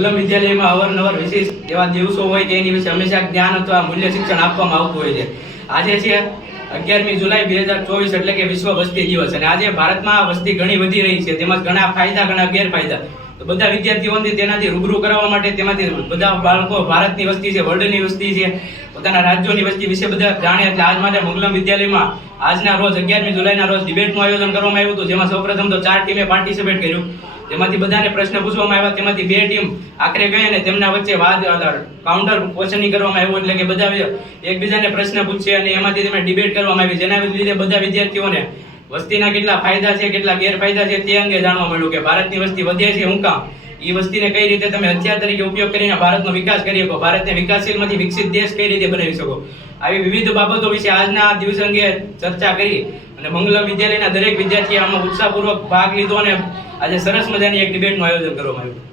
મંગલમ વિદ્યાલયમાં અવારનવાર વિશેષ એવા દિવસો હોય કે એની વિશે હંમેશા જ્ઞાન અથવા મૂલ્ય શિક્ષણ આપવામાં આવતું હોય છે. આજે છે 11મી જુલાઈ 2024 એટલે કે વિશ્વ વસ્તી દિવસ, અને આજે ભારતમાં વસ્તી ઘણી વધી રહી છે. તેમાં ઘણા ફાયદા ઘણા ગેરફાયદા. તો બધા વિદ્યાર્થીઓને તેનાથી રૂબરૂ કરાવવા માટે તેમાંથી બધા બાળકો ભારતની વસ્તી છે, વર્લ્ડની વસ્તી છે, પોતાના રાજ્યોની વસ્તી વિશે બધા જાણે. એટલે આજ માટે મંગલમ વિદ્યાલયમાં આજના રોજ 11મી જુલાઈના રોજ ડિબેટનું આયોજન કરવામાં આવ્યું હતું, જેમાં સૌપ્રથમ તો 4 ટીમે પાર્ટિસિપેટ કર્યું. તેમાંથી બધાને પ્રશ્ન પૂછવામાં આવ્યા. તેમાંથી 2 ટીમ આખરે ગઈ અને તેમના વચ્ચે વાદ કાઉન્ટર ક્વેશ્ચનિંગ કરવામાં આવ્યું, એટલે કે બધા એકબીજાને પ્રશ્ન પૂછશે અને એમાંથી તેમને ડિબેટ કરવામાં આવી. જેના લીધે બધા વિદ્યાર્થીઓને વસ્તીના કેટલા ફાયદા છે, કેટલા ગેરફાયદા છે તે અંગે જાણવા મળ્યું કે ભારતની વસ્તી વધે છે હું કામ, એ વસ્તીને કઈ રીતે તમે હથિયાર તરીકે ઉપયોગ કરીને ભારતનો વિકાસ કરી શકો, ભારતને વિકાસશીલમાંથી વિકસિત દેશ કઈ રીતે બનાવી શકો. આવી વિવિધ બાબતો વિશે આજના આ દિવસ અંગે ચર્ચા કરી અને મંગલમ વિદ્યાલયના દરેક વિદ્યાર્થીએ આમાં ઉત્સાહપૂર્વક ભાગ લીધો અને આજે સરસ મજાની એક ડિબેટનું આયોજન કરવામાં આવ્યું.